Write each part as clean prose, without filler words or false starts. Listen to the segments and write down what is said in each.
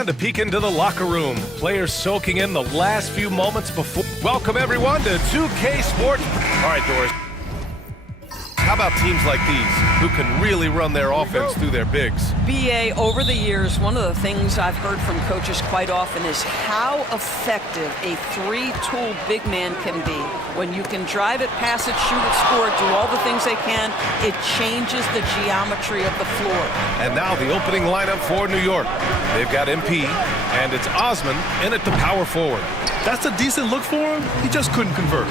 And a peek into the locker room. Players soaking in the last few moments before. Welcome everyone to 2K Sports. All right, Doris. How about teams like these who can really run their offense through their bigs? BA, over the years, one of the things I've heard from coaches quite often is how effective a three-tool big man can be. When you can drive it, pass it, shoot it, score it, do all the things they can, it changes the geometry of the floor. And now the opening lineup for New York. They've got MP, and it's Osman in at the power forward. That's a decent look for him. He just couldn't convert.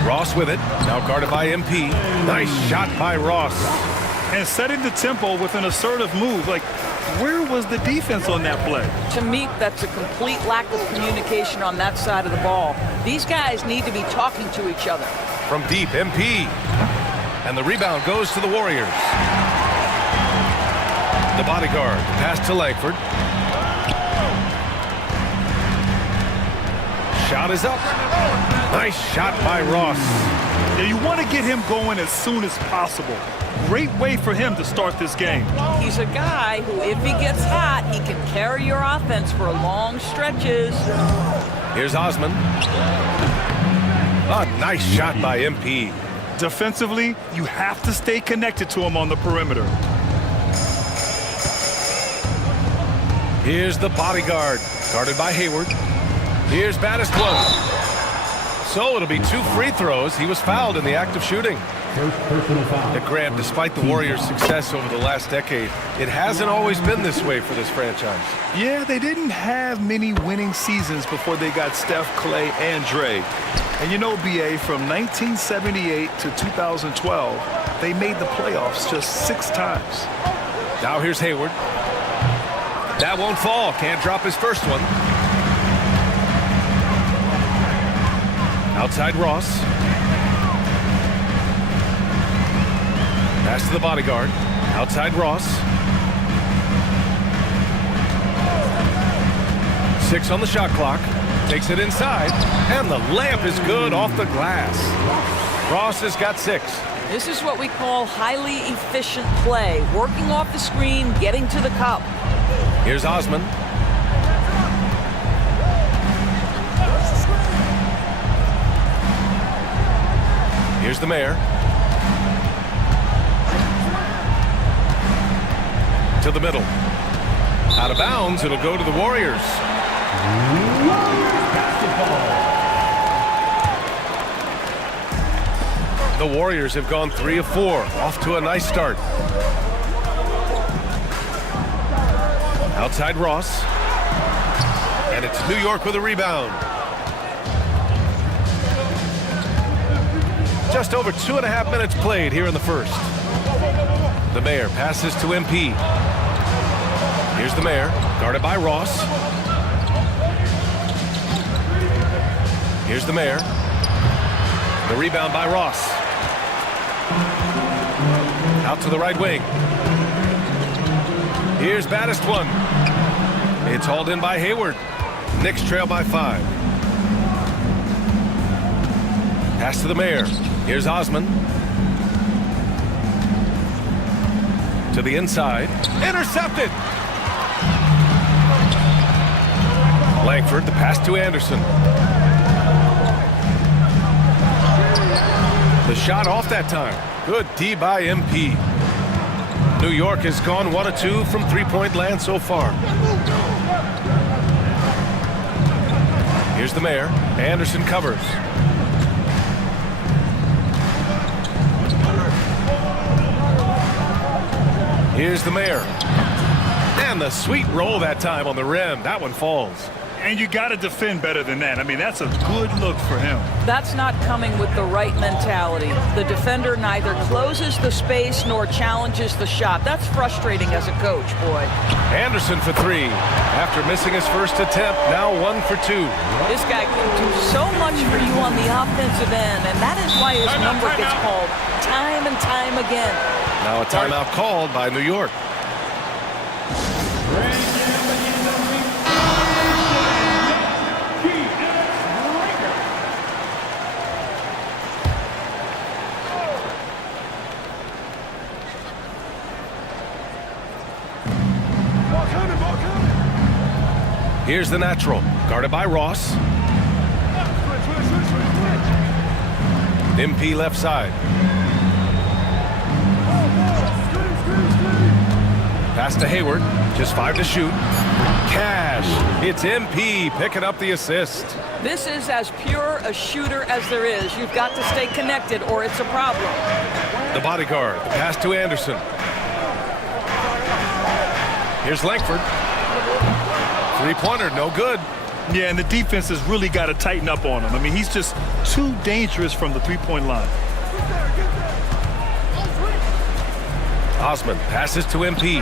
Ross with it, now guarded by MP. Nice shot by Ross. And setting the tempo with an assertive move. Like, where was the defense on that play? To me, that's a complete lack of communication on that side of the ball. These guys need to be talking to each other. From deep, MP. And the rebound goes to the Warriors. The bodyguard, pass to Langford. Shot is up. Nice shot by Ross. Yeah, you want to get him going as soon as possible. Great way for him to start this game. He's a guy who, if he gets hot, he can carry your offense for long stretches. Here's Osman. A nice shot by MP. Defensively, you have to stay connected to him on the perimeter. Here's the bodyguard, guarded by Hayward. Here's Batistone. So it'll be 2 free throws. He was fouled in the act of shooting. And Grant, despite the Warriors' success over the last decade, it hasn't always been this way for this franchise. Yeah, they didn't have many winning seasons before they got Steph, Clay, and Dre. And you know, BA, from 1978 to 2012, they made the playoffs just 6 times. Now here's Hayward. That won't fall. Can't drop his first one. Outside Ross. Pass to the bodyguard. Outside Ross. 6 on the shot clock. Takes it inside. And the layup is good off the glass. Ross has got 6. This is what we call highly efficient play. Working off the screen, getting to the cup. Here's Osman. Here's the mayor. To the middle. Out of bounds, it'll go to the Warriors. The Warriors have gone 3 of 4. Off to a nice start. Outside Ross. And it's New York with a rebound. Just over 2.5 minutes played here in the first. The mayor passes to MP. Here's the mayor, guarded by Ross. Here's the mayor. The rebound by Ross. Out to the right wing. Here's Batistone. It's hauled in by Hayward. Knicks trail by 5. Pass to the mayor. Here's Osman. To the inside. Intercepted. Langford, the pass to Anderson. The shot off that time. Good D by MP. New York has gone 1 of 2 from three-point land so far. Here's the mayor. Anderson covers. Here's the mayor. And the sweet roll that time on the rim. That one falls. And you got to defend better than that. I mean, that's a good look for him. That's not coming with the right mentality. The defender neither closes the space nor challenges the shot. That's frustrating as a coach, boy. Anderson for 3. After missing his first attempt, now 1 for 2. This guy can do so much for you on the offensive end, and that is why his number gets called time and time again. Now a timeout called by New York. Here's the natural, guarded by Ross. MP left side. Pass to Hayward, just 5 to shoot. Cash, it's MP picking up the assist. This is as pure a shooter as there is. You've got to stay connected or it's a problem. The bodyguard, the pass to Anderson. Here's Langford. Three-pointer, no good. Yeah, and the defense has really got to tighten up on him. I mean, he's just too dangerous from the three-point line. Osman passes to MP.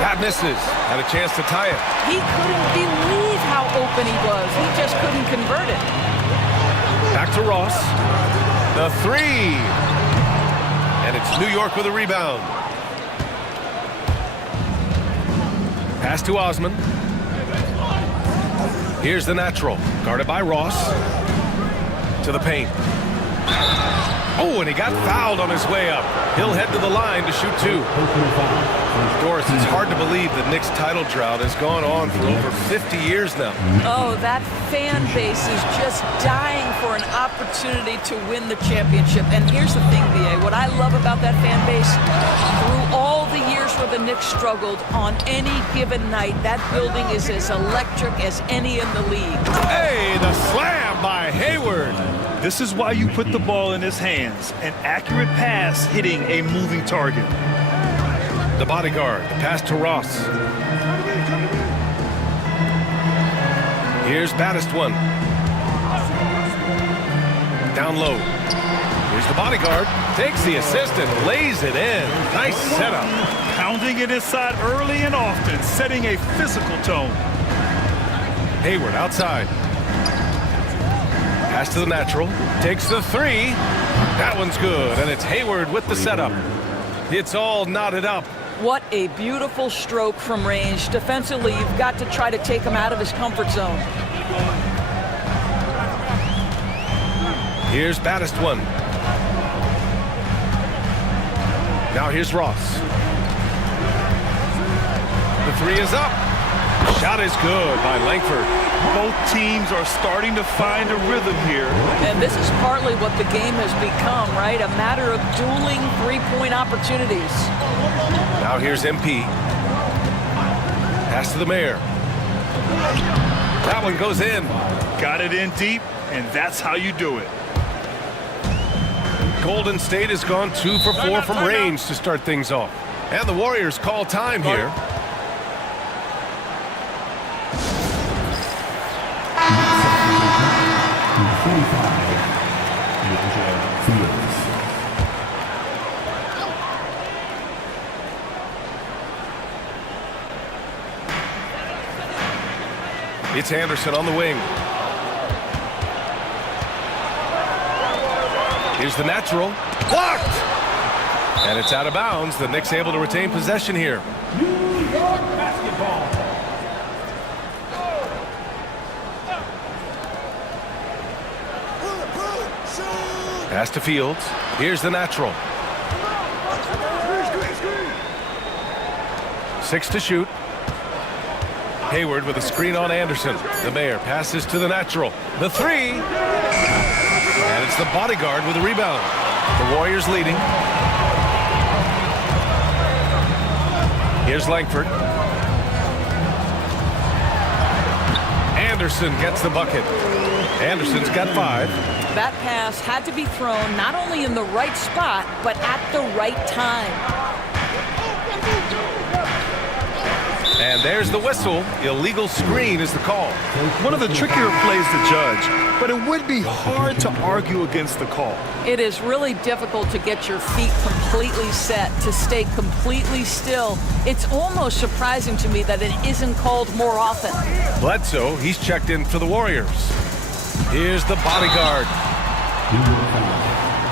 That misses. Had a chance to tie it. He couldn't believe how open he was. He just couldn't convert it. Back to Ross. The three. And it's New York with a rebound. Pass to Osman. Here's the natural, guarded by Ross. To the paint. Oh, and he got fouled on his way up. He'll head to the line to shoot 2. Doris, it's hard to believe the Knicks title drought has gone on for over 50 years now. Oh, that fan base is just dying for an opportunity to win the championship. And here's the thing, BA, what I love about that fan base, through all the years where the Knicks struggled, on any given night, that building is as electric as any in the league. Hey, the slam by Hayward. This is why you put the ball in his hands. An accurate pass hitting a moving target. The bodyguard, the pass to Ross. Here's Baddest one. Down low. Here's the bodyguard. Takes the assist and lays it in. Nice setup. Pounding it inside early and often, setting a physical tone. Hayward outside. Pass to the natural. Takes the three. That one's good, and it's Hayward with the setup. It's all knotted up. What a beautiful stroke from range. Defensively, you've got to try to take him out of his comfort zone. Here's Baddest one. Now here's Ross. The three is up. Shot is good by Langford. Both teams are starting to find a rhythm here. And this is partly what the game has become, right? A matter of dueling three-point opportunities. Now here's MP. Pass to the mayor. That one goes in. Got it in deep, and that's how you do it. Golden State has gone 2 for 4 from range to start things off. And the Warriors call time here. It's Anderson on the wing. Here's the natural. Blocked! And it's out of bounds. The Knicks able to retain possession here. New York basketball. Pass to Fields. Here's the natural. 6 to shoot. Hayward with a screen on Anderson. The mayor passes to the natural. The three. And it's the bodyguard with a rebound. The Warriors leading. Here's Langford. Anderson gets the bucket. Anderson's got 5. That pass had to be thrown not only in the right spot, but at the right time. And there's the whistle. Illegal screen is the call. One of the trickier plays to judge, but it would be hard to argue against the call. It is really difficult to get your feet completely set, to stay completely still. It's almost surprising to me that it isn't called more often. Bledsoe, he's checked in for the Warriors. Here's the bodyguard.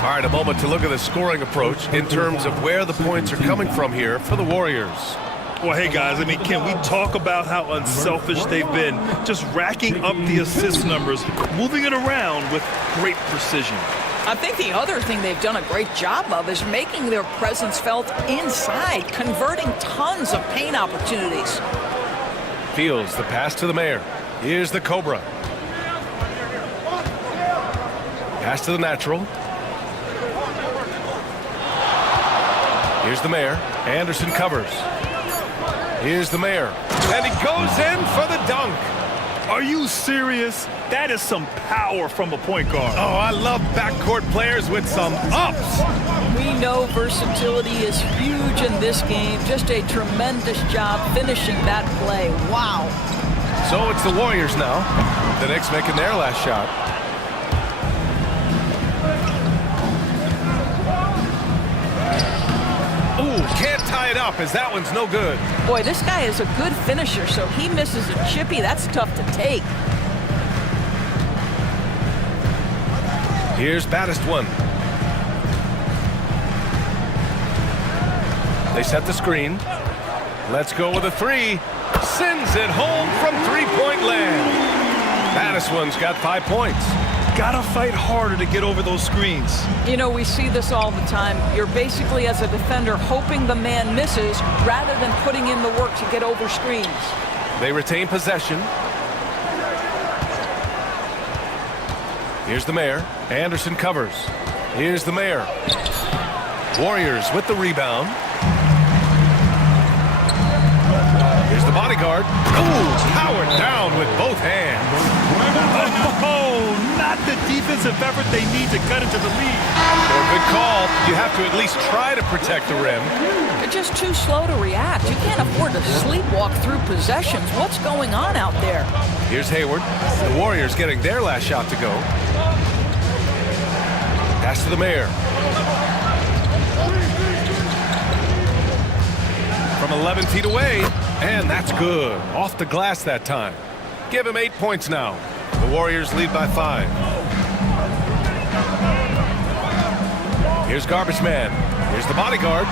All right, a moment to look at the scoring approach in terms of where the points are coming from here for the Warriors. Well, hey, guys, I mean, can we talk about how unselfish they've been? Just racking up the assist numbers, moving it around with great precision. I think the other thing they've done a great job of is making their presence felt inside, converting tons of paint opportunities. Fields, the pass to the Mayor. Here's the Cobra. Pass to the Natural. Here's the Mayor. Anderson covers. Here's the Mayor. And he goes in for the dunk. Are you serious? That is some power from a point guard. Oh, I love backcourt players with some ups. We know versatility is huge in this game. Just a tremendous job finishing that play. Wow. So it's the Warriors now. The Knicks making their last shot. Ooh, can't tie it up as that one's no good. Boy, this guy is a good finisher, so he misses a chippy. That's tough to take. Here's Baddest one. They set the screen. Let's go with a three. Sends it home from three-point land. Baddest one's got 5 points. Gotta fight harder to get over those screens. You know, we see this all the time. You're basically, as a defender, hoping the man misses rather than putting in the work to get over screens. They retain possession. Here's the Mayor. Anderson covers. Here's the Mayor. Warriors with the rebound. Here's the bodyguard. Ooh, powered down with both hands. Oh, not the defensive effort they need to cut into the lead. Well, good call. You have to at least try to protect the rim. You're just too slow to react. You can't afford to sleepwalk through possessions. What's going on out there? Here's Hayward. The Warriors getting their last shot to go. Pass to the Mayor. From 11 feet away, and that's good. Off the glass that time. Give him 8 points now. The Warriors lead by 5. Here's Garbage Man. Here's the bodyguard.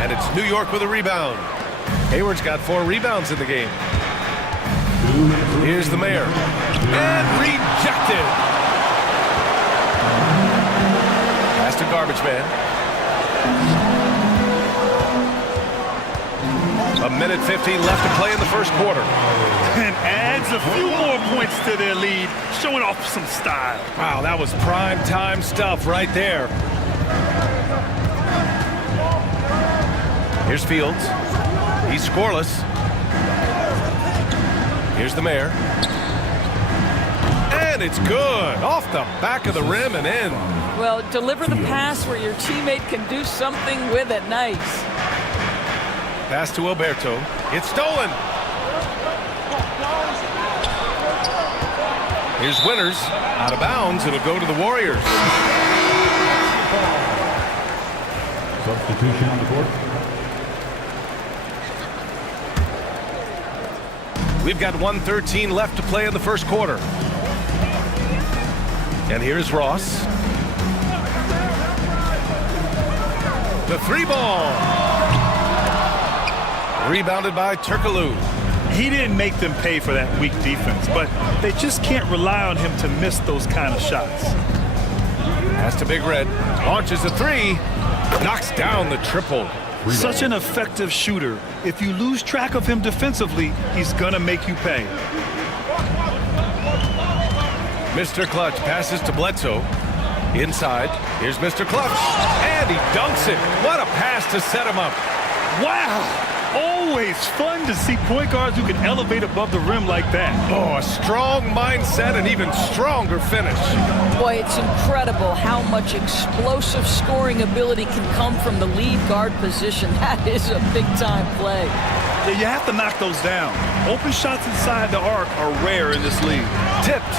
And it's New York with a rebound. Hayward's got 4 rebounds in the game. Here's the Mayor. And rejected. Pass to Garbage Man. A minute 15 left to play in the first quarter. And adds a few more points to their lead, showing off some style. Wow, that was prime time stuff right there. Here's Fields. He's scoreless. Here's the Mayor. And it's good. Off the back of the rim and in. Well, deliver the pass where your teammate can do something with it. Nice. Pass to Alberto. It's stolen. Here's Winters. Out of bounds. It'll go to the Warriors. Substitution on the court. We've got 1:13 left to play in the first quarter. And here's Ross. The 3-ball. Rebounded by Turkoglu. He didn't make them pay for that weak defense, but they just can't rely on him to miss those kind of shots. Pass to Big Red. Launches a 3. Knocks down the triple. Such an effective shooter. If you lose track of him defensively, he's gonna make you pay. Mr. Clutch passes to Bledsoe. Inside. Here's Mr. Clutch. And he dunks it. What a pass to set him up. Wow! Always fun to see point guards who can elevate above the rim like that. Oh, a strong mindset and even stronger finish. Boy, it's incredible how much explosive scoring ability can come from the lead guard position. That is a big-time play. Yeah, you have to knock those down. Open shots inside the arc are rare in this league. Tipped.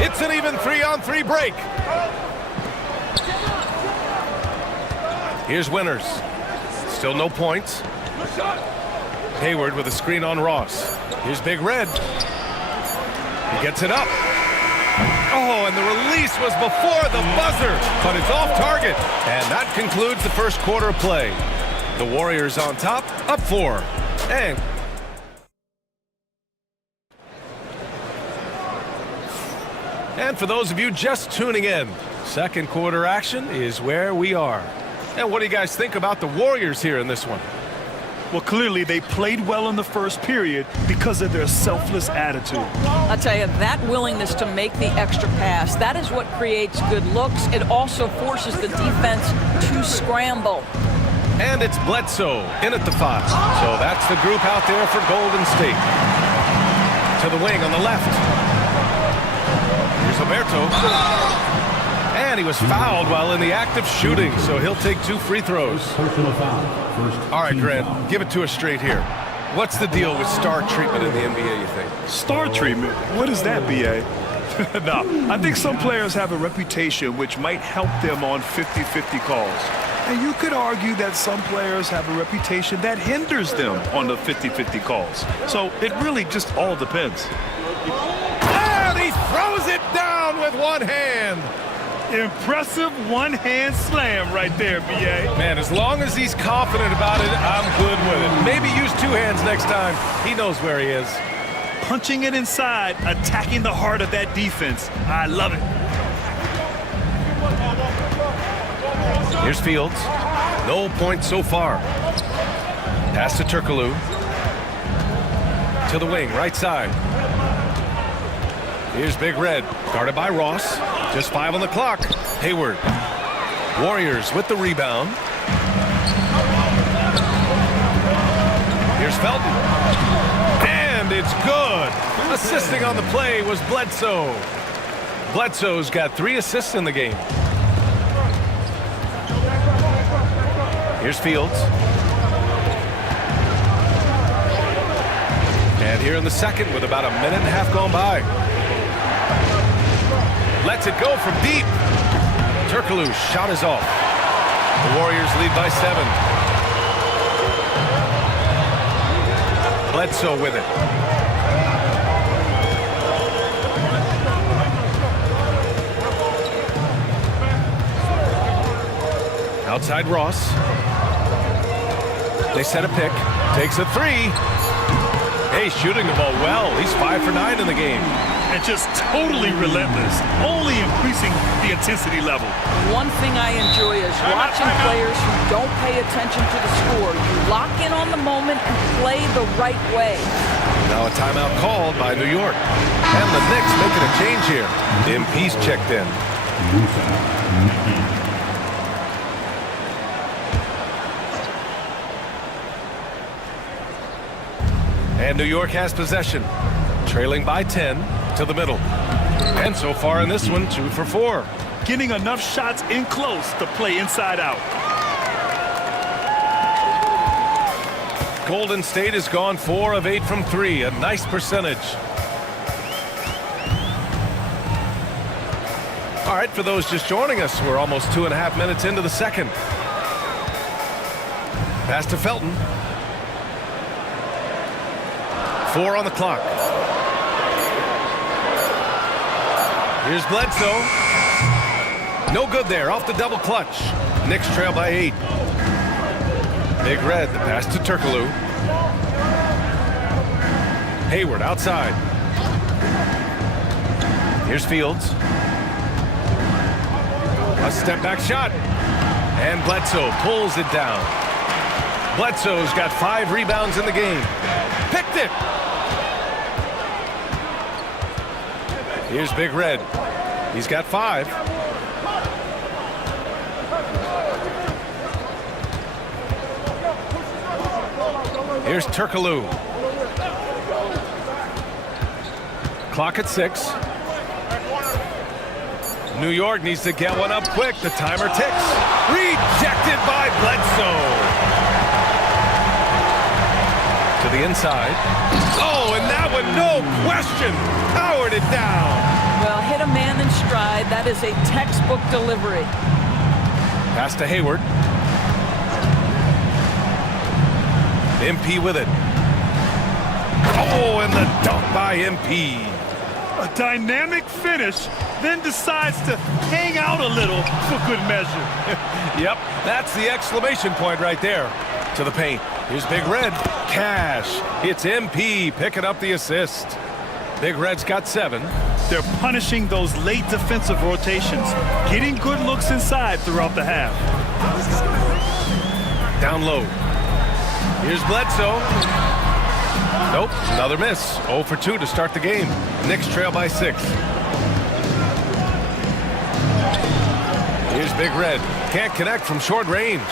It's an even 3-on-3 break. Here's Winters. Still no points. Hayward with a screen on Ross. Here's Big Red. He gets it up. Oh, and the release was before the buzzer, but it's off target. And that concludes the first quarter of play. The Warriors on top, up 4. And for those of you just tuning in, second quarter action is where we are. And what do you guys think about the Warriors here in this one? Well, clearly they played well in the first period because of their selfless attitude. I'll tell you, that willingness to make the extra pass, that is what creates good looks. It also forces the defense to scramble. And it's Bledsoe in at the 5. So that's the group out there for Golden State. To the wing on the left. Here's Alberto. And he was fouled while in the act of shooting, so he'll take 2 free throws. Personal foul. First All right, team Grant, foul. give it to us straight here. What's the deal with star treatment in the NBA, you think? Star treatment? What is that, B.A.? No, I think some players have a reputation which might help them on 50-50 calls. And you could argue that some players have a reputation that hinders them on the 50-50 calls. So it really just all depends. And he throws it down with one hand. Impressive one-hand slam right there, B.A. Man, as long as he's confident about it, I'm good with it. Maybe use 2 hands next time. He knows where he is. Punching it inside, attacking the heart of that defense. I love it. Here's Fields. No points so far. Pass to Turkoglu. To the wing, right side. Here's Big Red, guarded by Ross. Just 5 on the clock. Hayward. Warriors with the rebound. Here's Felton. And it's good. Assisting on the play was Bledsoe. Bledsoe's got 3 assists in the game. Here's Fields. And here in the second with about a minute and a half gone by. Lets it go from deep. Turkoglu's shot is off. The Warriors lead by 7. Bledsoe with it. Outside Ross. They set a pick. Takes a 3. Hey, shooting the ball well. He's 5 for 9 in the game. And just totally relentless, only increasing the intensity level. One thing I enjoy is watching players who don't pay attention to the score. You lock in on the moment and play the right way. Now a timeout called by New York. And the Knicks making a change here. MP's checked in. And New York has possession. Trailing by 10 to the middle. And so far in this one, 2 for 4. Getting enough shots in close to play inside out. Golden State has gone 4 of 8 from 3. A nice percentage. All right, for those just joining us, we're almost 2.5 minutes into the second. Pass to Felton. 4 on the clock. Here's Bledsoe. No good there, off the double clutch. Knicks trail by 8. Big Red, the pass to Turkoglu. Hayward outside. Here's Fields. A step back shot. And Bledsoe pulls it down. Bledsoe's got 5 rebounds in the game. Picked it. Here's Big Red. He's got 5. Here's Turkoglu. Clock at 6. New York needs to get one up quick. The timer ticks. Rejected by Bledsoe. To the inside. Oh, and that one, no question, powered it down. Well, hit a man in stride. That is a textbook delivery. Pass to Hayward. MP with it. Oh, and the dunk by MP. A dynamic finish, then decides to hang out a little for good measure. Yep, that's the exclamation point right there. To the paint. Here's Big Red. Cash. It's MP picking up the assist. Big Red's got 7. They're punishing those late defensive rotations, getting good looks inside throughout the half. Down low. Here's Bledsoe. Nope, another miss. 0 for 2 to start the game. Knicks trail by 6. Here's Big Red. Can't connect from short range.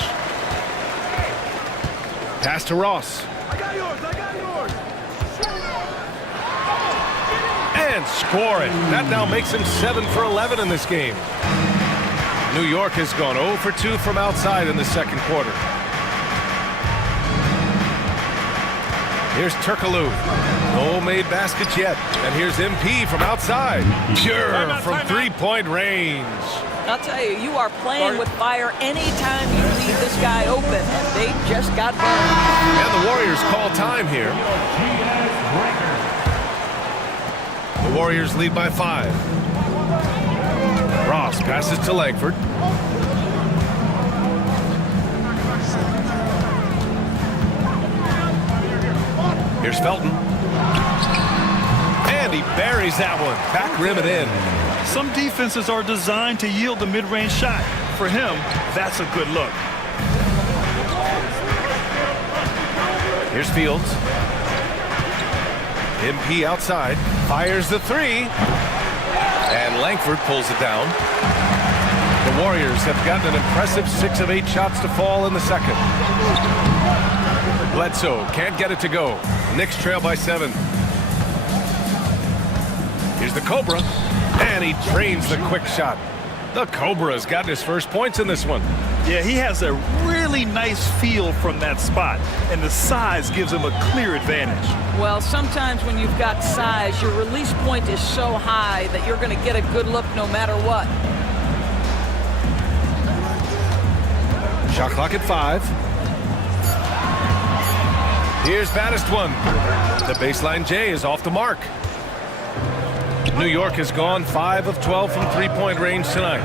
Pass to Ross. I got yours. And score it. That now makes him 7 for 11 in this game. New York has gone 0 for 2 from outside in the second quarter. Here's Turkoglu. No made baskets yet. And here's MP from outside. Pure from three-point range. I'll tell you, you are playing with fire anytime you leave this guy open, and they just got burned. And the Warriors call time here. The Warriors lead by 5. Ross passes to Langford. Here's Felton. And he buries that one. Back rim and in. Some defenses are designed to yield the mid-range shot. For him, that's a good look. Here's Fields. MP outside. Fires the 3. And Langford pulls it down. The Warriors have gotten an impressive 6 of 8 shots to fall in the second. Bledsoe can't get it to go. Knicks trail by 7. Here's the Cobra. And he trains the quick shot. The Cobra's gotten his first points in this one. Yeah, he has a really nice feel from that spot, and the size gives him a clear advantage. Well, sometimes when you've got size, your release point is so high that you're going to get a good look no matter what. Shot clock at 5. Here's baddest one. The baseline J is off the mark. New York has gone 5 of 12 from three-point range tonight.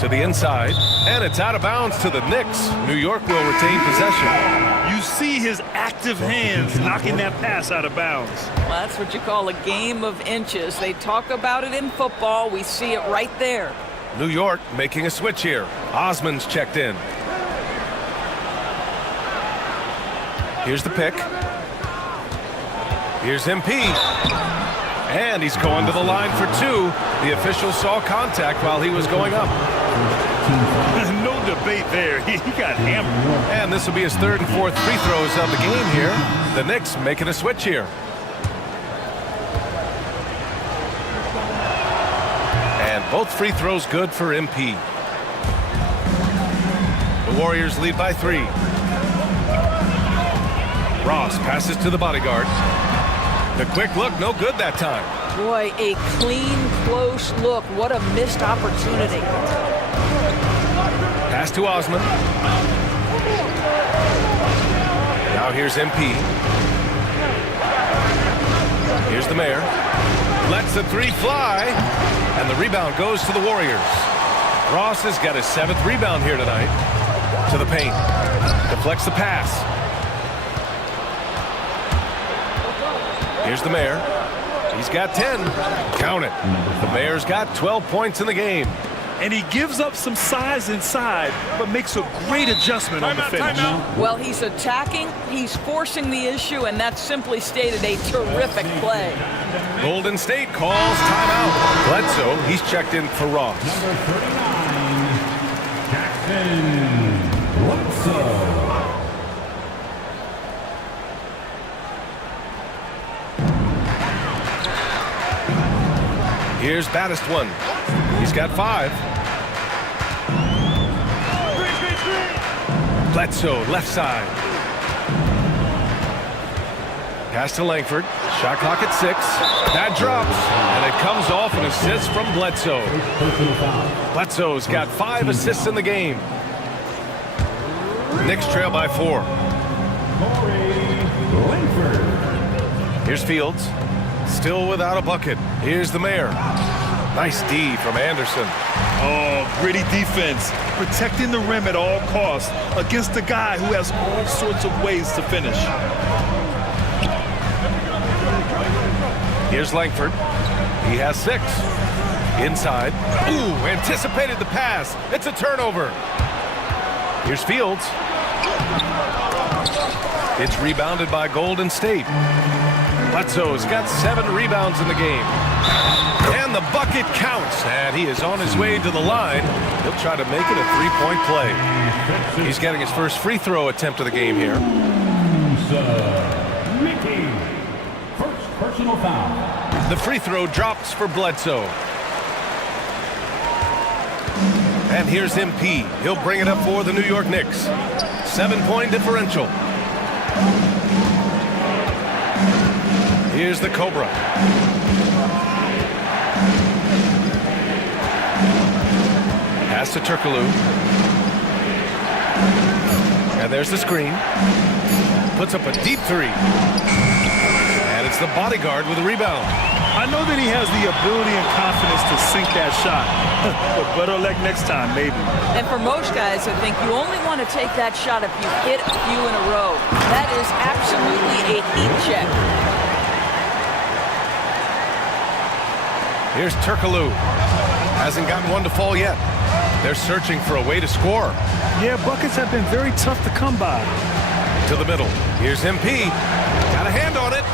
To the inside, and it's out of bounds to the Knicks. New York will retain possession. You see his active hands knocking that pass out of bounds. Well, that's what you call a game of inches. They talk about it in football. We see it right there. New York making a switch here. Osman's checked in. Here's the pick. Here's MP. And he's going to the line for 2. The official saw contact while he was going up. No debate there. He got hammered. And this will be his 3rd and 4th free throws of the game here. The Knicks making a switch here. And both free throws good for MP. The Warriors lead by 3. Ross passes to the bodyguard. The quick look, no good that time. Boy, a clean, close look. What a missed opportunity. Pass to Osman. Now here's MP. Here's the mayor. Lets the 3 fly. And the rebound goes to the Warriors. Ross has got his 7th rebound here tonight. To the paint. Deflects the pass. Here's the mayor. He's got 10. Count it. The mayor's got 12 points in the game. And he gives up some size inside, but makes a great adjustment on the finish. Well, he's attacking, he's forcing the issue, and that's simply stated a terrific play. Golden State calls timeout. Bledsoe, he's checked in for Ross. Number 39, Jackson Bledsoe. Here's baddest one. He's got 5. Bledsoe, left side. Pass to Langford. Shot clock at 6. That drops, and it comes off an assist from Bledsoe. Bledsoe's got 5 assists in the game. Knicks trail by 4. Here's Fields. Still without a bucket. Here's the mayor. Nice D from Anderson. Oh, gritty defense. Protecting the rim at all costs against a guy who has all sorts of ways to finish. Here's Langford. He has 6. Inside. Ooh, anticipated the pass. It's a turnover. Here's Fields. It's rebounded by Golden State. Bledsoe's got 7 rebounds in the game. And the bucket counts, and he is on his way to the line. He'll try to make it a 3-point play. He's getting his first free throw attempt of the game here. Mickey. First personal foul. The free throw drops for Bledsoe. And here's MP. He'll bring it up for the New York Knicks. 7-point differential. Here's the Cobra. Pass to Turkoglu. And there's the screen. Puts up a deep 3. And it's the bodyguard with a rebound. I know that he has the ability and confidence to sink that shot. But better luck next time, maybe. And for most guys, I think you only want to take that shot if you hit a few in a row. That is absolutely a heat check. Here's Turkoglu. Hasn't gotten one to fall yet. They're searching for a way to score. Yeah, buckets have been very tough to come by. To the middle. Here's MP. Got a hand on it.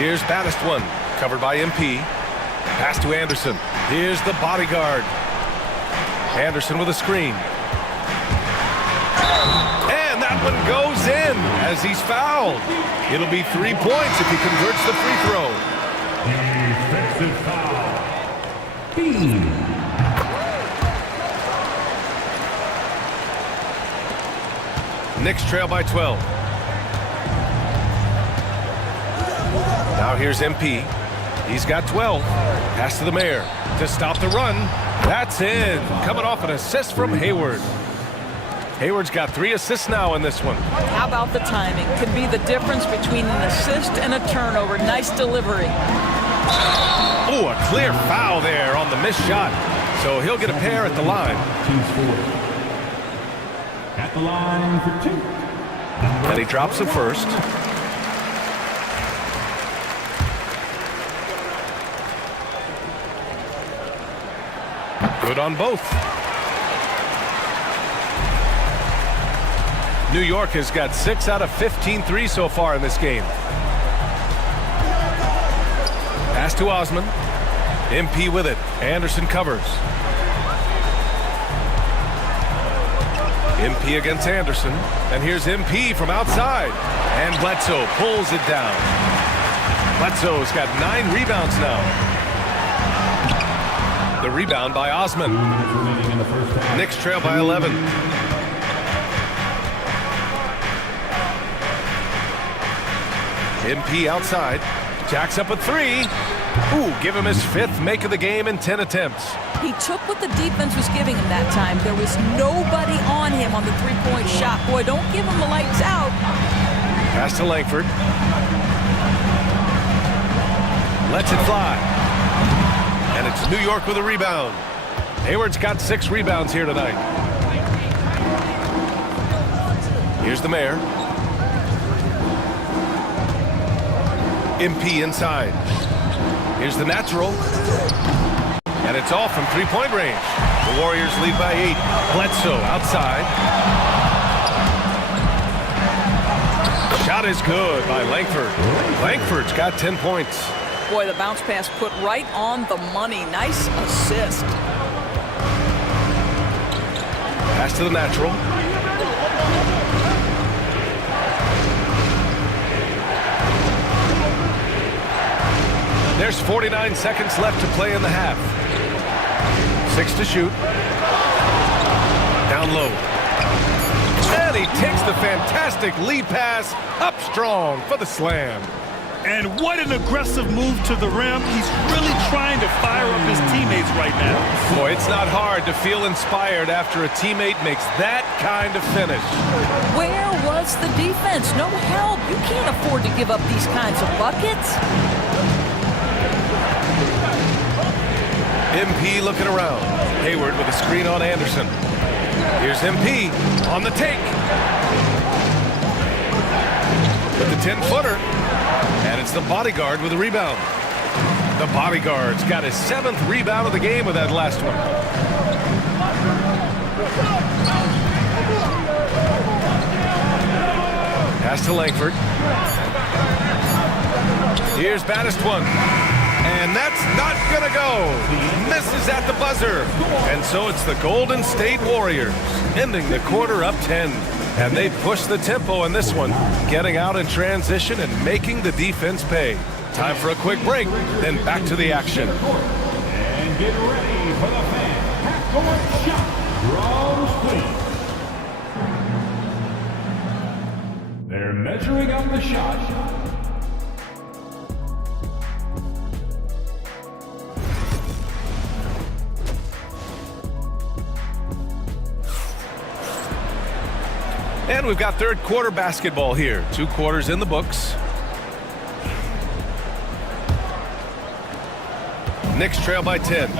Here's Baddest one. Covered by MP. Pass to Anderson. Here's the bodyguard. Anderson with a screen. And that one goes in as he's fouled. It'll be 3 points if he converts the free throw. Defensive foul. Bean. Knicks trail by 12. Now here's MP. He's got 12. Pass to the mayor to stop the run. That's in. Coming off an assist from Hayward. Hayward's got 3 assists now in this one. How about the timing? Could be the difference between an assist and a turnover. Nice delivery. Oh, a clear foul there on the missed shot. So he'll get a pair at the line. Team score. At the line for 2. And he drops it first. Good on both. New York has got 6 out of 15 threes so far in this game. Pass to Osman. MP with it. Anderson covers. MP against Anderson. And here's MP from outside. And Bledsoe pulls it down. Bledsoe's got 9 rebounds now. The rebound by Osman. 2 minutes remaining in the first half. Knicks trail by 11. MP outside. Jacks up a 3. Ooh, give him his 5th make of the game in 10 attempts. He took what the defense was giving him that time. There was nobody on him on the 3-point shot. Boy, don't give him the lights out. Pass to Langford. Lets it fly. And it's New York with a rebound. Hayward's got 6 rebounds here tonight. Here's the mayor. MP inside. Here's the natural. And it's off from 3-point range. The Warriors lead by 8. Bledsoe outside. Shot is good by Langford. Langford's got 10 points. Boy, the bounce pass put right on the money. Nice assist. Pass to the natural. There's 49 seconds left to play in the half. 6 to shoot. Down low. And he takes the fantastic lead pass up strong for the slam. And what an aggressive move to the rim. He's really trying to fire up his teammates right now. Boy, it's not hard to feel inspired after a teammate makes that kind of finish. Where was the defense? No help. You can't afford to give up these kinds of buckets. MP looking around. Hayward with a screen on Anderson. Here's MP on the take. With the 10-footer. And it's the bodyguard with a rebound. The bodyguard's got his 7th rebound of the game with that last one. Langford. Here's Baddest one. And that's not gonna go. Misses at the buzzer. And so it's the Golden State Warriors ending the quarter up 10. And they push the tempo in this one, getting out in transition and making the defense pay. Time for a quick break, then back to the action. And get ready for the fan. Half-court shot. Draws clean. They're measuring up the shot. And we've got third quarter basketball here. 2 quarters in the books. Knicks trail by 10.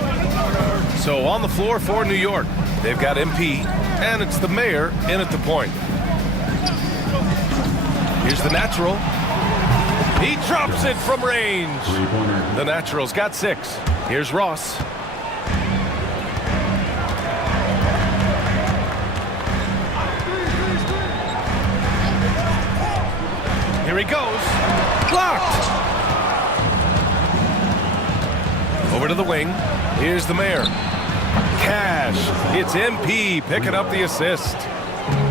So on the floor for New York, they've got MP, and it's the mayor in at the point. Here's the natural. He drops it from range. The natural's got 6. Here's Ross. Here he goes. Blocked. Over to the wing. Here's the mayor. Cash. It's MP picking up the assist.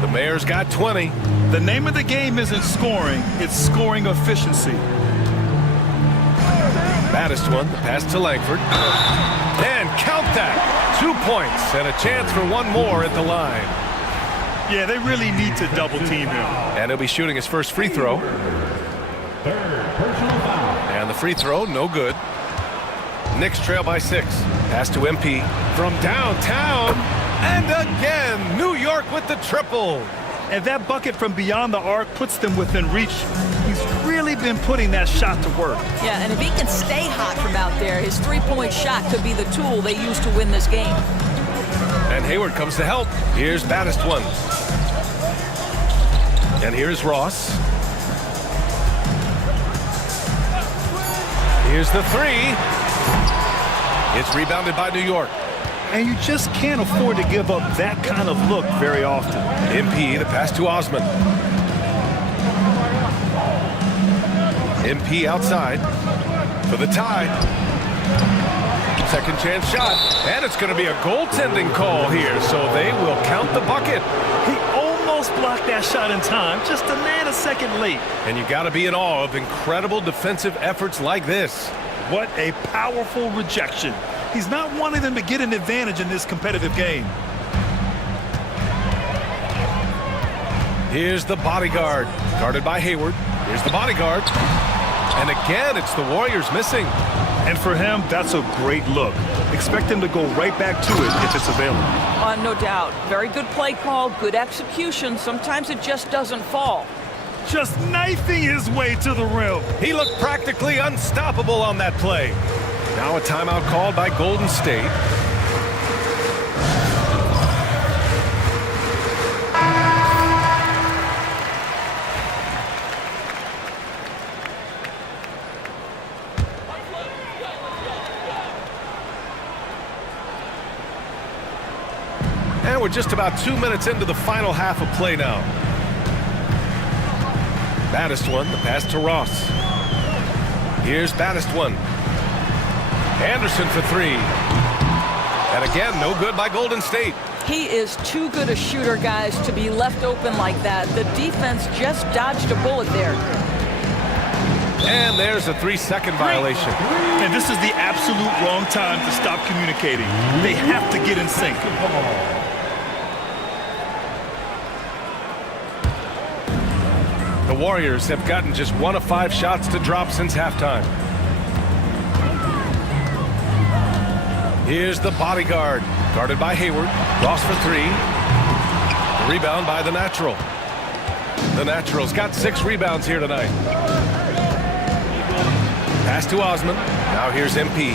The mayor's got 20. The name of the game isn't scoring, it's scoring efficiency. Baddest one, the pass to Langford. And count that. 2 points and a chance for one more at the line. Yeah, they really need to double team him. And he'll be shooting his first free throw. Third personal foul. And the free throw, no good. Knicks trail by 6. Pass to MP from downtown. And again, New York with the triple. And that bucket from beyond the arc puts them within reach. He's really been putting that shot to work. Yeah, and if he can stay hot from out there, his three-point shot could be the tool they use to win this game. And Hayward comes to help. Here's Baddest one. And here's Ross. Here's the 3. It's rebounded by New York. And you just can't afford to give up that kind of look very often. MP, the pass to Osman. MP outside for the tie. Second chance shot. And it's going to be a goaltending call here, so they will count the bucket. He almost blocked that shot in time, just a nanosecond late. And you got to be in awe of incredible defensive efforts like this. What a powerful rejection. He's not wanting them to get an advantage in this competitive game. Here's the bodyguard, guarded by Hayward. Here's the bodyguard. And again, it's the Warriors missing. And for him, that's a great look. Expect him to go right back to it if it's available. No doubt. Very good play call, good execution. Sometimes it just doesn't fall. Just knifing his way to the rim. He looked practically unstoppable on that play. Now a timeout called by Golden State. And we're just about 2 minutes into the final half of play now. Baddest one, the pass to Ross. Here's Baddest one. Anderson for 3. And again, no good by Golden State. He is too good a shooter, guys, to be left open like that. The defense just dodged a bullet there. And there's a 3-second violation. And this is the absolute wrong time to stop communicating. They have to get in sync. The Warriors have gotten just 1 of 5 shots to drop since halftime. Here's the bodyguard, guarded by Hayward. Ross for 3. The rebound by the natural. The natural's got 6 rebounds here tonight. Pass to Osman. Now here's MP.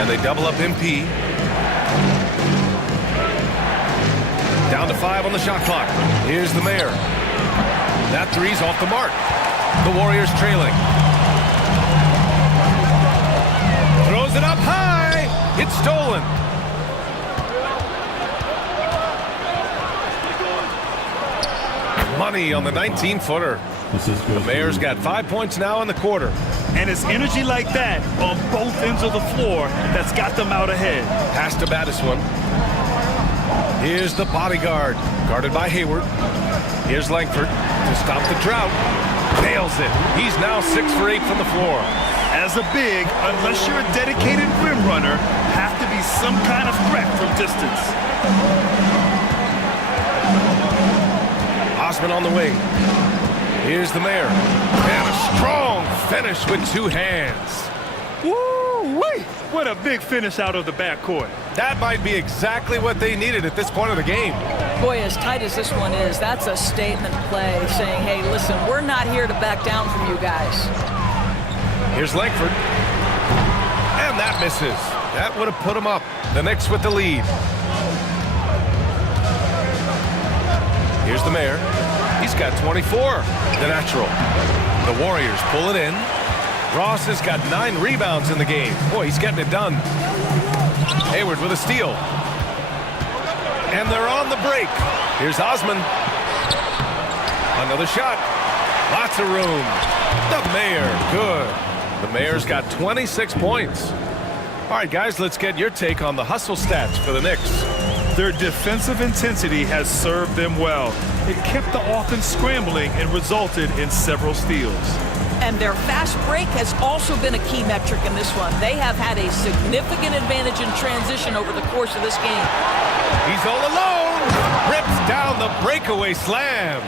And they double up MP. Down to 5 on the shot clock. Here's the mayor. That 3's off the mark. The Warriors trailing. Throws it up high. It's stolen. money on the 19-footer. The Mayor's got 5 points now in the quarter. And it's energy like that on both ends of the floor that's got them out ahead. Pass to Battiswan. Here's the bodyguard, guarded by Hayward. Here's Langford to stop the drought. Nails it. He's now 6 for 8 from the floor. As a big, unless you're a dedicated rim runner, have to be some kind of threat from distance. Osman on the wing. Here's the Mayor. And a strong finish with 2 hands. Woo-wee! What a big finish out of the backcourt. That might be exactly what they needed at this point of the game. Boy, as tight as this one is, that's a statement play saying, hey, listen, we're not here to back down from you guys. Here's Langford. And that misses. That would have put him up. The Knicks with the lead. Here's the Mayor. He's got 24. The natural. The Warriors pull it in. Ross has got 9 rebounds in the game. Boy, he's getting it done. Hayward with a steal. And they're on the break. Here's Osman. Another shot. Lots of room. The Mayor, good. The Mayor's got 26 points. All right, guys, let's get your take on the hustle stats for the Knicks. Their defensive intensity has served them well. It kept the offense scrambling and resulted in several steals. And their fast break has also been a key metric in this one. They have had a significant advantage in transition over the course of this game. He's all alone. Rips down the breakaway slam.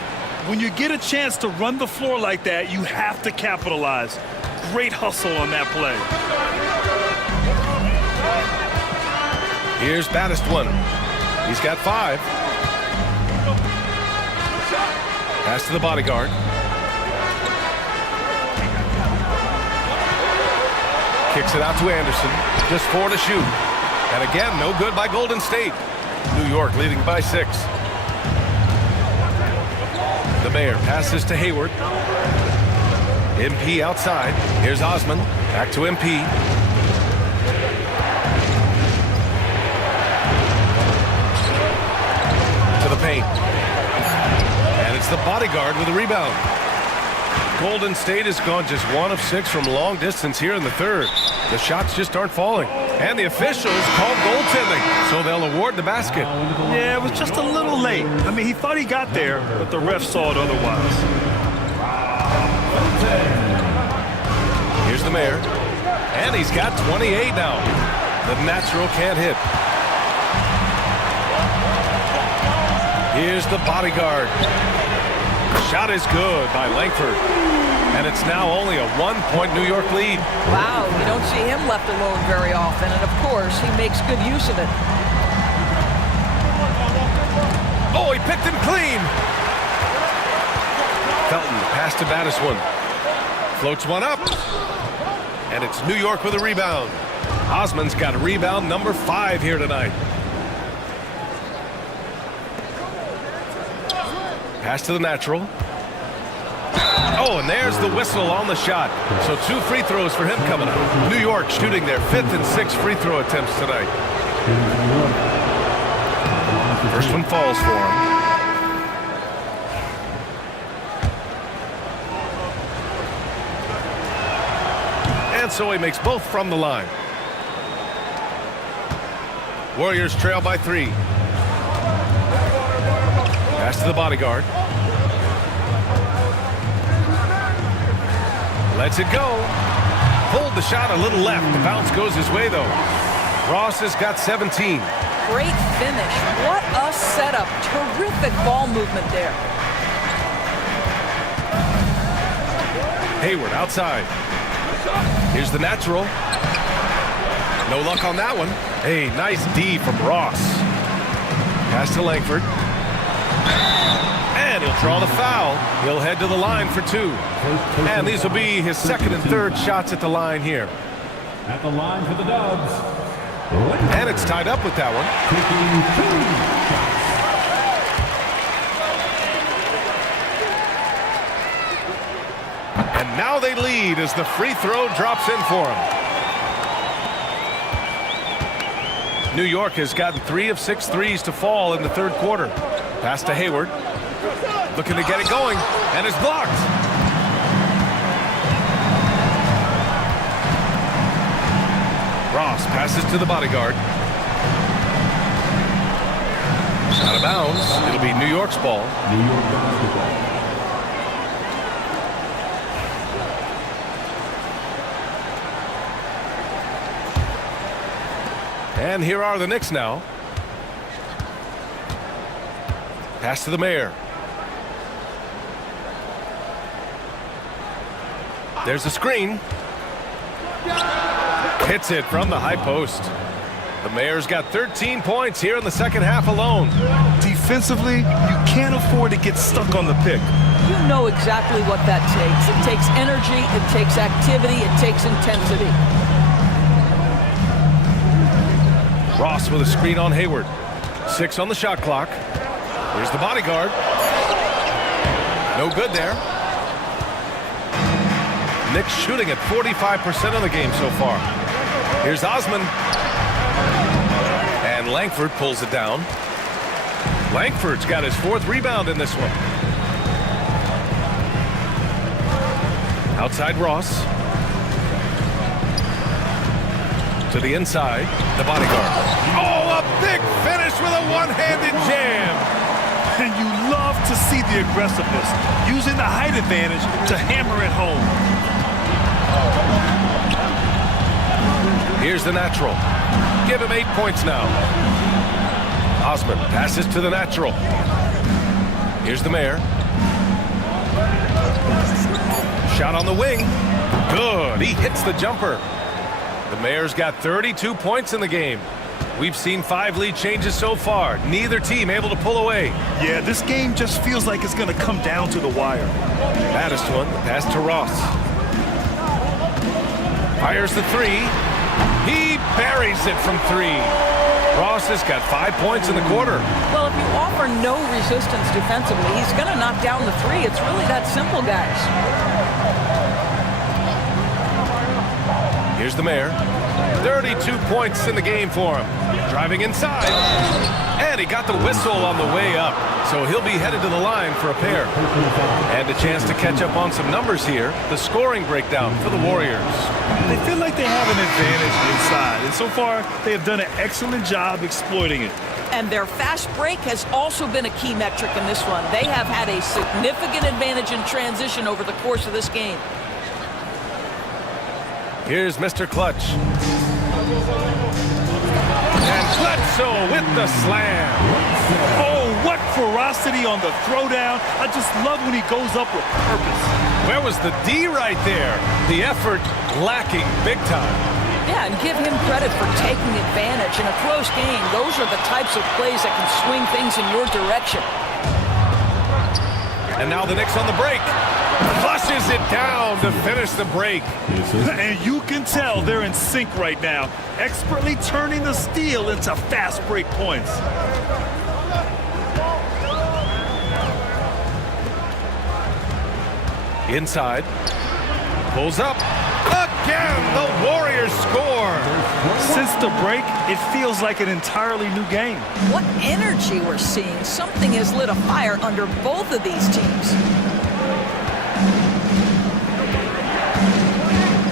When you get a chance to run the floor like that, you have to capitalize. Great hustle on that play. Here's Battiswan. He's got 5. Pass to the bodyguard. Kicks it out to Anderson. Just 4 to shoot. And again, no good by Golden State. New York leading by 6. The Mayor passes to Hayward. MP outside. Here's Osman. Back to MP. To the paint. And it's the bodyguard with the rebound. Golden State has gone just 1 of 6 from long distance here in the third. The shots just aren't falling. And the officials called goaltending, so they'll award the basket. Yeah, it was just a little late. I mean, he thought he got there, but the ref saw it otherwise. Here's the Mayor. And he's got 28 now. The natural can't hit. Here's the bodyguard. Shot is good by Langford. And it's now only a 1-point New York lead. Wow, you don't see him left alone very often, and of course, he makes good use of it. Oh, he picked him clean. Felton, pass to Battiswan. Floats one up. And it's New York with a rebound. Osman's got a rebound number 5 here tonight. Pass to the natural. Oh, and there's the whistle on the shot. So 2 free throws for him coming up. New York shooting their 5th and 6th free throw attempts tonight. First one falls for him. And so he makes both from the line. Warriors trail by 3. Pass to the bodyguard. Lets it go. Pulled the shot a little left. The bounce goes his way, though. Ross has got 17. Great finish. What a setup. Terrific ball movement there. Hayward outside. Here's the natural. No luck on that one. Hey, nice D from Ross. Pass to Langford. And he'll draw the foul. He'll head to the line for 2. And these will be his 2nd and 3rd shots at the line here. At the line for the Dubs. And it's tied up with that one. And now they lead as the free throw drops in for them. New York has gotten 3 of 6 threes to fall in the 3rd quarter. Pass to Hayward. Looking to get it going, and it's blocked. Ross passes to the bodyguard. Out of bounds. It'll be New York's ball. New York basketball. And here are the Knicks now. Pass to the mayor. There's a screen. Hits it from the high post. The mayor's got 13 points here in the second half alone. Defensively, you can't afford to get stuck on the pick. You know exactly what that takes. It takes energy, it takes activity, it takes intensity. Ross with a screen on Hayward. 6 on the shot clock. Here's the bodyguard. No good there. Knicks shooting at 45% of the game so far. Here's Osman. And Langford pulls it down. Langford's got his 4th rebound in this one. Outside Ross. To the inside, the bodyguard. Oh, a big finish with a one-handed jam. And you love to see the aggressiveness, using the height advantage to hammer it home. Here's the natural. Give him 8 points now. Osman passes to the natural. Here's the mayor. Shot on the wing. Good. He hits the jumper. The mayor's got 32 points in the game. We've seen 5 lead changes so far. Neither team able to pull away. Yeah, this game just feels like it's going to come down to the wire. Baddest one, pass to Ross. Fires the 3. He buries it from 3. Ross has got 5 points in the quarter. Well, if you offer no resistance defensively, he's going to knock down the 3. It's really that simple, guys. Here's the mayor. 32 points in the game for him. Driving inside. And he got the whistle on the way up. So he'll be headed to the line for a pair. And a chance to catch up on some numbers here. The scoring breakdown for the Warriors. They feel like they have an advantage inside. And so far, they have done an excellent job exploiting it. And their fast break has also been a key metric in this one. They have had a significant advantage in transition over the course of this game. Here's Mr. Clutch. And Bledsoe with the slam. Oh, what ferocity on the throwdown. I just love when he goes up with purpose. Where was the D right there? The effort lacking big time. Yeah, and give him credit for taking advantage. In a close game, those are the types of plays that can swing things in your direction. And now the Knicks on the break. Flushes it down to finish the break. And you can tell they're in sync right now, expertly turning the steal into fast break points. Inside. Pulls up. Again, the Warriors score. Since the break, it feels like an entirely new game. What energy we're seeing. Something has lit a fire under both of these teams.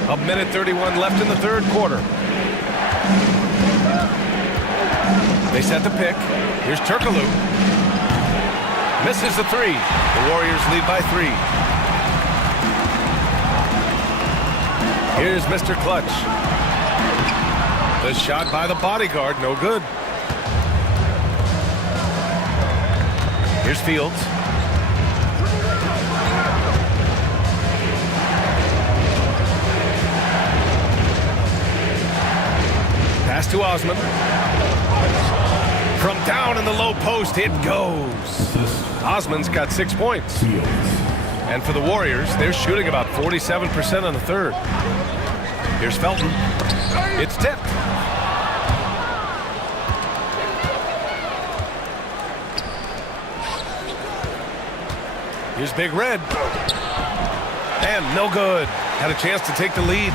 A minute 31 left in the third quarter. They set the pick. Here's Turkoglu. Misses the 3. The Warriors lead by 3. Here's Mr. Clutch. The shot by the bodyguard, no good. Here's Fields. Pass to Osman. From down in the low post, it goes. Osman's got 6 points. And for the Warriors, they're shooting about 47% on the third. Here's Felton. It's tipped. Here's Big Red. And no good. Had a chance to take the lead.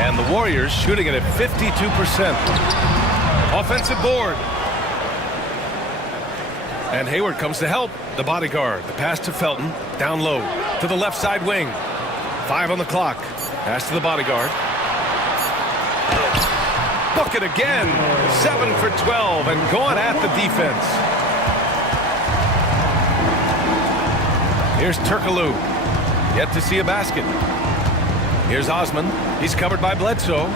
And the Warriors shooting it at 52%. Offensive board. And Hayward comes to help. The bodyguard. The pass to Felton. Down low. To the left side wing. 5 on the clock. Pass to the bodyguard. Bucket again. 7 for 12 and going at the defense. Here's Turkoglu. Yet to see a basket. Here's Osman. He's covered by Bledsoe.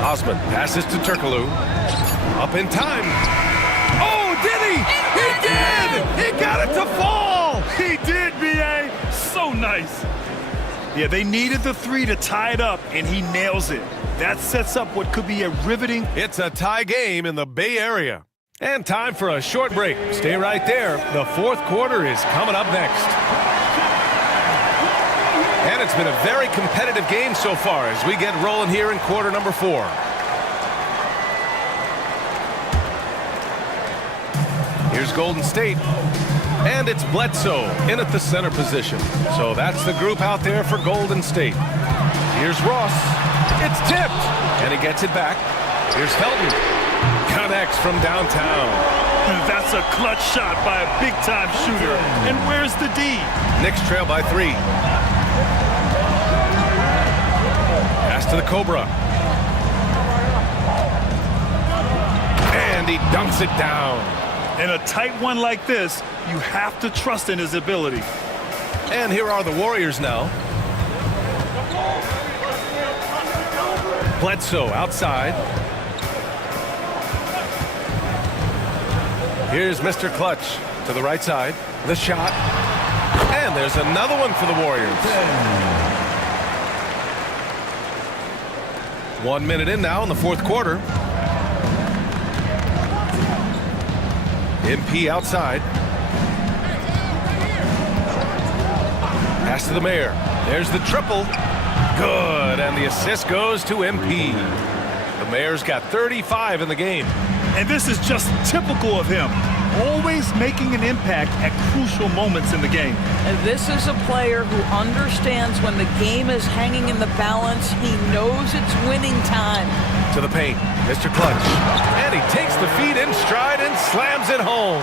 Osman passes to Turkoglu. Up in time. Oh, did he? He did! He got it to fall! He did, B.A. So nice. Yeah, they needed the 3 to tie it up, and he nails it. That sets up what could be a riveting... It's a tie game in the Bay Area. And time for a short break. Stay right there. The fourth quarter is coming up next. And it's been a very competitive game so far as we get rolling here in quarter number 4. Here's Golden State. And it's Bledsoe in at the center position. So that's the group out there for Golden State. Here's Ross. It's tipped. And he gets it back. Here's Felton. Connects from downtown. That's a clutch shot by a big-time shooter. And where's the D? Knicks trail by 3. Pass to the Cobra. And he dunks it down. In a tight one like this, you have to trust in his ability. And here are the Warriors now. Bledsoe outside. Here's Mr. Clutch to the right side. The shot. And there's another one for the Warriors. 1 minute in now in the fourth quarter. MP outside. Pass to the Mayor. There's the triple. Good. And the assist goes to MP. The Mayor's got 35 in the game. And this is just typical of him. Always making an impact at crucial moments in the game. And this is a player who understands when the game is hanging in the balance. He knows it's winning time. To the paint, Mr. Clutch. And he takes the feed in stride and slams it home.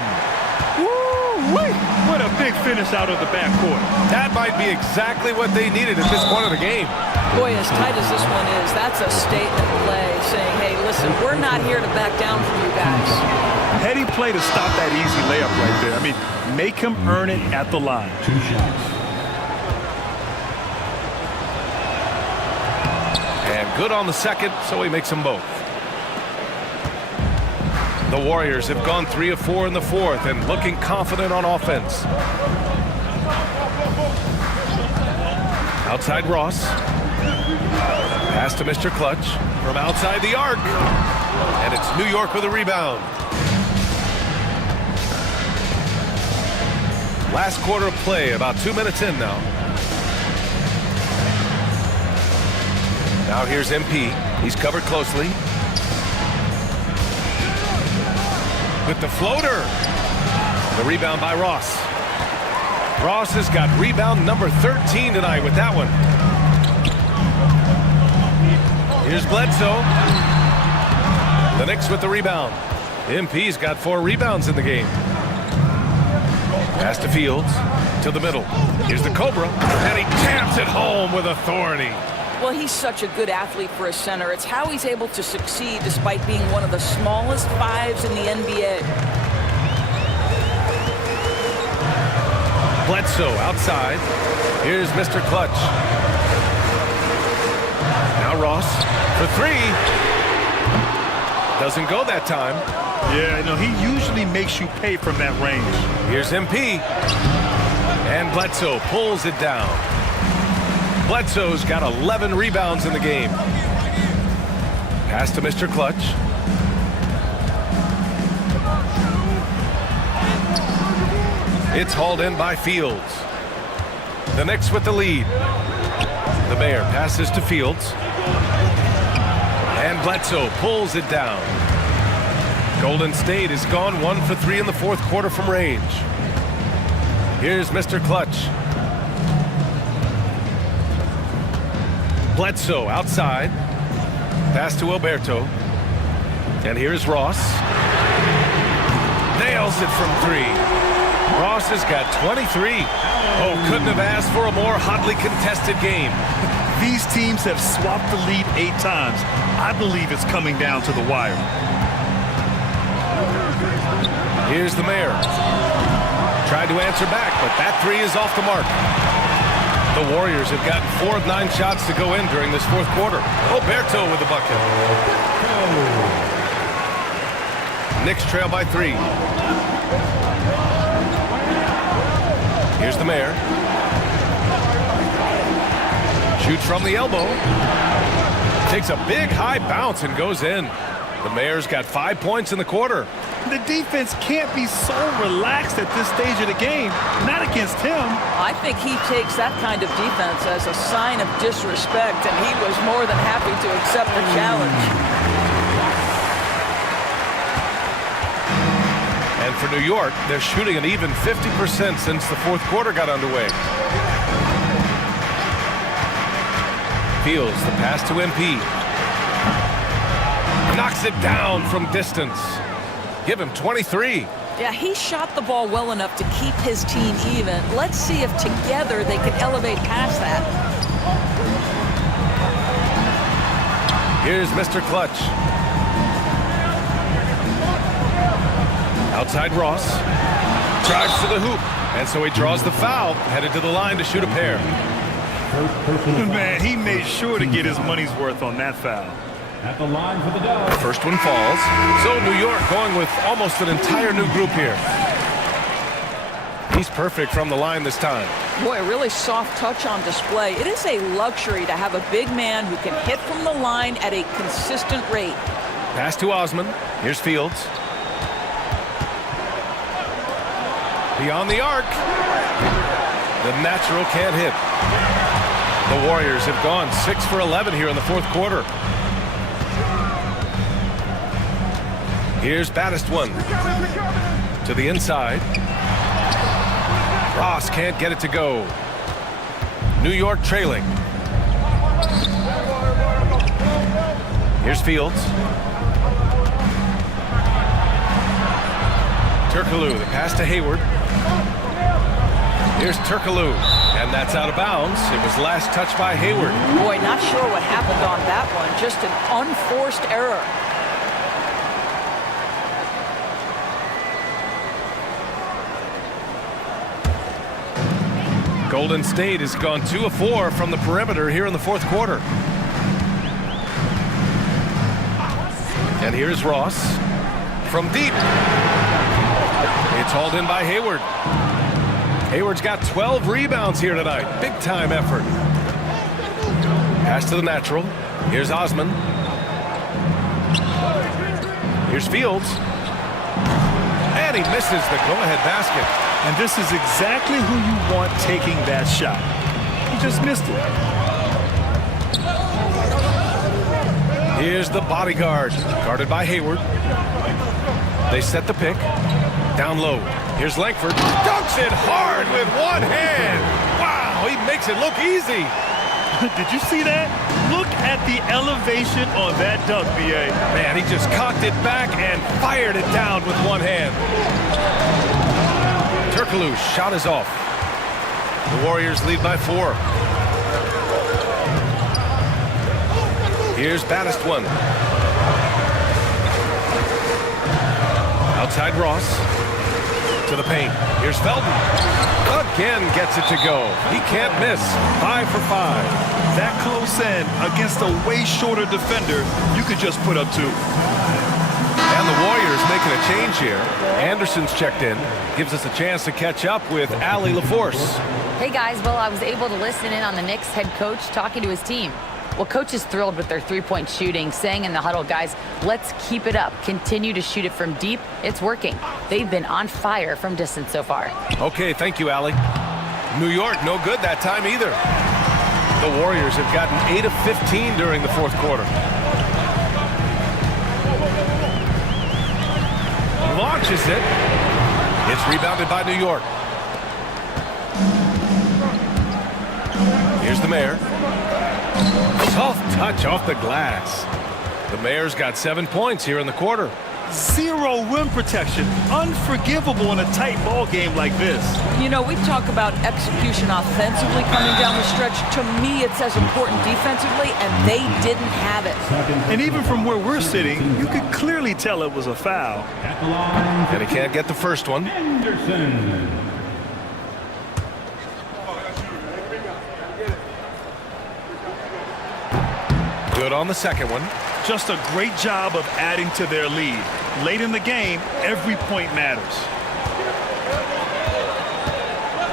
Woo-wee! What a big finish out of the backcourt. That might be exactly what they needed at this point of the game. Boy, as tight as this one is, that's a statement play saying, hey, listen, we're not here to back down from you guys. Heady play to stop that easy layup right there. I mean, make him earn it at the line. 2 shots. And good on the second, so he makes them both. The Warriors have gone 3 of 4 in the fourth and looking confident on offense. Outside Ross. Pass to Mr. Clutch from outside the arc. And it's New York with a rebound. Last quarter of play, about 2 minutes in now. Now here's MP. He's covered closely. With the floater. The rebound by Ross. Ross has got rebound number 13 tonight with that one. Here's Bledsoe. The Knicks with the rebound. MP's got 4 rebounds in the game. Pass to Fields. To the middle. Here's the Cobra. And he taps it home with authority. Well, he's such a good athlete for a center. It's how he's able to succeed despite being one of the smallest 5s in the NBA. Bledsoe outside. Here's Mr. Clutch. Now Ross for 3. Doesn't go that time. Yeah, no, he usually makes you pay from that range. Here's MP. And Bledsoe pulls it down. Bledsoe's got 11 rebounds in the game. Pass to Mr. Clutch. It's hauled in by Fields. The Knicks with the lead. The Mayor passes to Fields. And Bledsoe pulls it down. Golden State has gone 1 for 3 in the fourth quarter from range. Here's Mr. Clutch. Bledsoe outside. Pass to Alberto. And here's Ross. Nails it from 3. Ross has got 23. Oh, couldn't have asked for a more hotly contested game. These teams have swapped the lead 8 times. I believe it's coming down to the wire. Here's the mayor. Tried to answer back, but that 3 is off the mark. The Warriors have gotten 4 of 9 shots to go in during this fourth quarter. Roberto with the bucket. Knicks trail by 3. Here's the mayor. Shoots from the elbow. Takes a big high bounce and goes in. The mayor's got 5 points in the quarter. The defense can't be so relaxed at this stage of the game. Not against him. I think he takes that kind of defense as a sign of disrespect, and he was more than happy to accept the challenge. And for New York, they're shooting an even 50% since the fourth quarter got underway. Fields the pass to MP. Knocks it down from distance. Give him 23. Yeah, he shot the ball well enough to keep his team even. Let's see if together they can elevate past that. Here's Mr. Clutch. Outside Ross. Drives to the hoop. And so he draws the foul. Headed to the line to shoot a pair. Man, he made sure to get his money's worth on that foul. At the line for the dub. First one falls. So New York going with almost an entire new group here. He's perfect from the line this time. Boy, a really soft touch on display. It is a luxury to have a big man who can hit from the line at a consistent rate. Pass to Osman. Here's Fields. Beyond the arc. The natural can't hit. The Warriors have gone 6 for 11 here in the fourth quarter. Here's Baddest one. To the inside. Ross can't get it to go. New York trailing. Here's Fields. Turkoglu, the pass to Hayward. Here's Turkoglu, and that's out of bounds. It was last touched by Hayward. Boy, not sure what happened on that one. Just an unforced error. Golden State has gone 2 of 4 from the perimeter here in the fourth quarter. And here's Ross from deep. It's hauled in by Hayward. Hayward's got 12 rebounds here tonight. Big time effort. Pass to the natural. Here's Osman. Here's Fields. And he misses the go-ahead basket. And this is exactly who you want taking that shot. He just missed it. Here's the bodyguard, guarded by Hayward. They set the pick. Down low. Here's Langford. Dunks it hard with one hand. Wow, he makes it look easy. Did you see that? Look at the elevation on that dunk, B.A. Man, he just cocked it back and fired it down with one hand. Turkoglu's shot is off. The Warriors lead by 4. Here's Baddest one. Outside Ross. To the paint. Here's Felton. Again gets it to go. He can't miss. 5 for 5. That close in against a way shorter defender, you could just put up 2. And the Warriors making a change here. Anderson's checked in. Gives us a chance to catch up with Allie LaForce. Hey guys, well, I was able to listen in on the Knicks head coach talking to his team. Well, coach is thrilled with their three-point shooting, saying in the huddle, guys, let's keep it up. Continue to shoot it from deep. It's working. They've been on fire from distance so far. Okay, thank you, Allie. New York, no good that time either. The Warriors have gotten 8 of 15 during the fourth quarter. Launches it. It's rebounded by New York. Here's the mayor. Soft touch off the glass. The mayor's got 7 points here in the quarter. Zero rim protection. Unforgivable in a tight ball game like this. You know, we talk about execution offensively coming down the stretch. To me, it's as important defensively, and they didn't have it. And even from where we're sitting, you could clearly tell it was a foul. At the line, And he can't get the first one. Anderson. Good on the second one. Just a great job of adding to their lead. Late in the game, every point matters.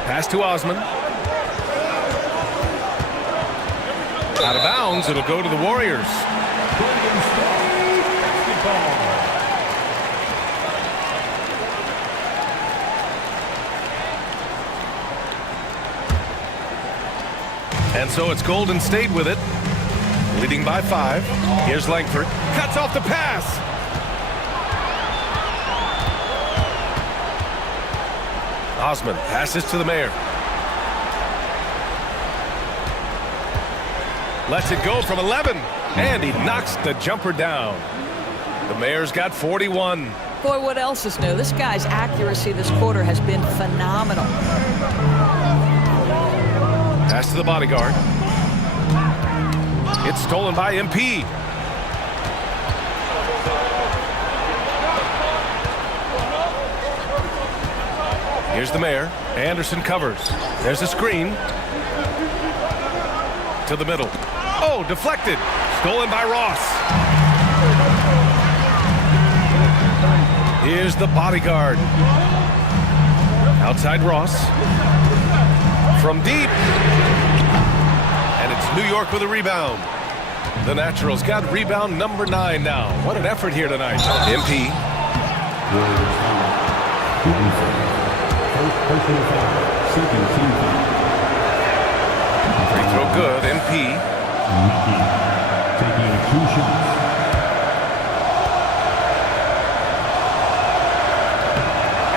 Pass to Osman. Out of bounds, it'll go to the Warriors. Golden State basketball. And so it's Golden State with it, leading by 5. Here's Langford. Cuts off the pass. Osman passes to the Mayor. Lets it go from 11. And he knocks the jumper down. The Mayor's got 41. Boy, what else is new? This guy's accuracy this quarter has been phenomenal. Pass to the bodyguard. It's stolen by MP. Here's the Mayor. Anderson covers. There's a screen. To the middle. Oh, deflected. Stolen by Ross. Here's the bodyguard. Outside Ross. From deep. And it's New York with a rebound. The Naturals got rebound number 9 now. What an effort here tonight. MP. Personal foul. Second team foul. Free throw good. MP. Mickey taking 2 shots.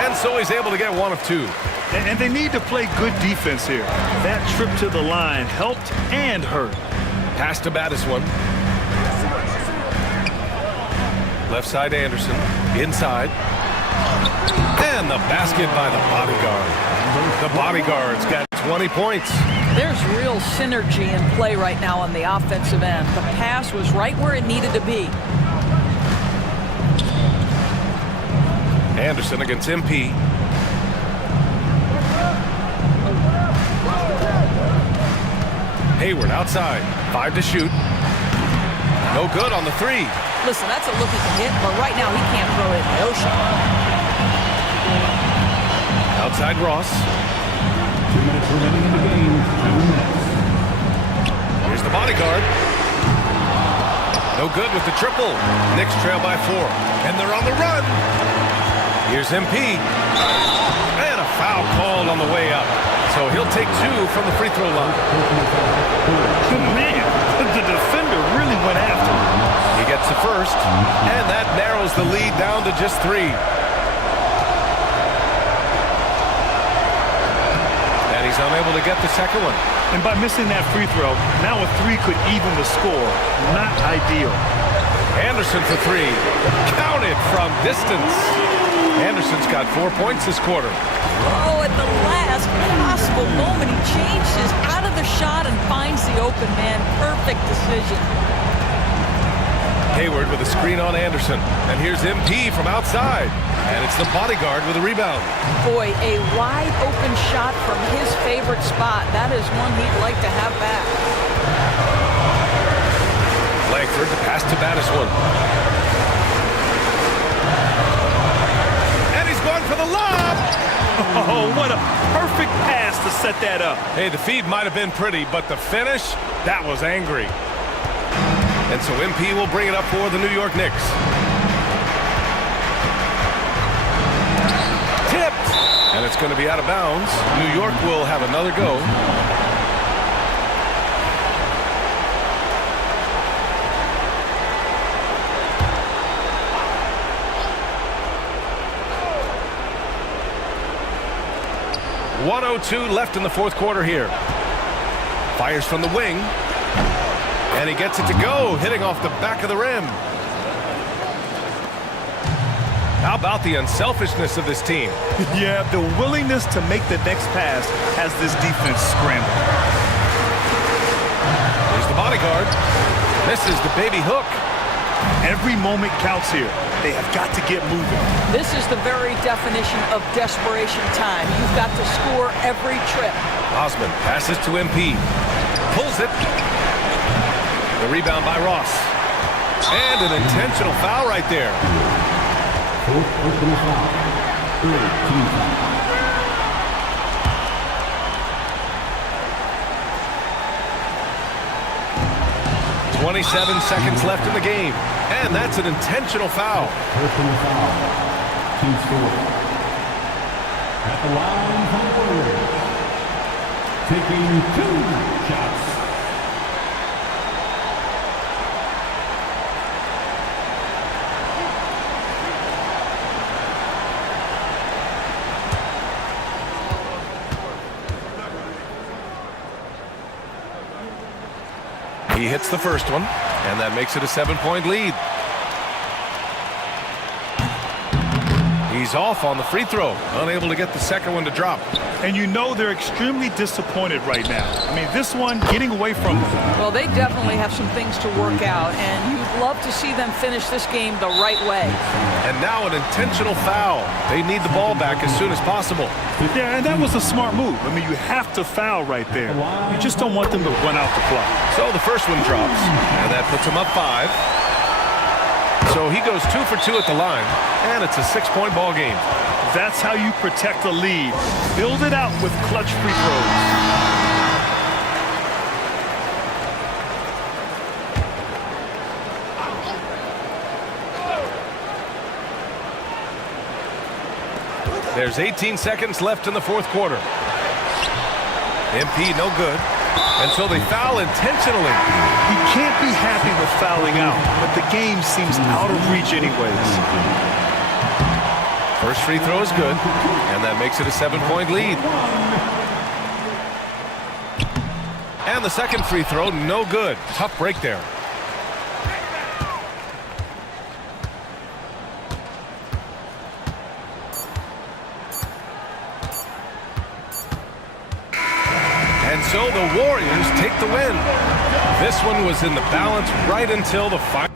And so he's able to get 1 of 2. And they need to play good defense here. That trip to the line helped and hurt. Pass to Battis1. Left side Anderson. Inside. And the basket by the bodyguard. The bodyguard's got 20 points. There's real synergy in play right now on the offensive end. The pass was right where it needed to be. Anderson against MP. Hayward outside. 5 to shoot. No good on the 3. Listen, that's a look he can hit, but right now he can't throw it in the ocean. Outside Ross. 2 minutes remaining in the game. 2 minutes. Here's the bodyguard. No good with the triple. Knicks trail by 4. And they're on the run. Here's MP. And a foul called on the way up. So he'll take 2 from the free throw line. Man, the defender really went after him. He gets the first. And that narrows the lead down to just 3. And he's unable to get the second one. And by missing that free throw, now a 3 could even the score. Not ideal. Anderson for 3. Counted from distance. Anderson's got 4 points this quarter. Oh, at the last possible moment, he changes out of the shot and finds the open man. Perfect decision. Hayward with a screen on Anderson. And here's MP from outside. And it's the bodyguard with a rebound. Boy, a wide open shot from his favorite spot. That is one he'd like to have back. Langford, the pass to Battis1. And he's going for the lob. Oh, what a perfect pass to set that up. Hey, the feed might have been pretty, but the finish, that was angry. And so MP will bring it up for the New York Knicks. Tipped. And it's going to be out of bounds. New York will have another go. .102 left in the fourth quarter here. Fires from the wing. And he gets it to go, hitting off the back of the rim. How about the unselfishness of this team? Yeah, the willingness to make the next pass has this defense scrambling. Here's the bodyguard. Misses the baby hook. Every moment counts here. They have got to get moving. This is the very definition of desperation time. You've got to score every trip. Osman passes to MP. Pulls it. The rebound by Ross. And an intentional foul right there. Fourth personal foul. Third team foul. 27 seconds left in the game. And that's an intentional foul. Personal foul. Team score. At the line for the Warriors. Taking 2 shots. He hits the first one, and that makes it a 7-point lead. He's off on the free throw, unable to get the second one to drop. And you know they're extremely disappointed right now. I mean, this one getting away from them. Well, they definitely have some things to work out, and you'd love to see them finish this game the right way. And now an intentional foul. They need the ball back as soon as possible. Yeah, and that was a smart move. I mean, you have to foul right there. You just don't want them to run out the clock. So the first one drops, and that puts him up 5. So he goes 2 for 2 at the line, and it's a 6-point ball game. That's how you protect a lead. Build it out with clutch free throws. There's 18 seconds left in the fourth quarter. MP no good. And so they foul intentionally. You can't be happy with fouling out, but the game seems out of reach anyways. First free throw is good, and that makes it a 7-point lead. And the second free throw, no good. Tough break there. And so the Warriors take the win. This one was in the balance right until the final.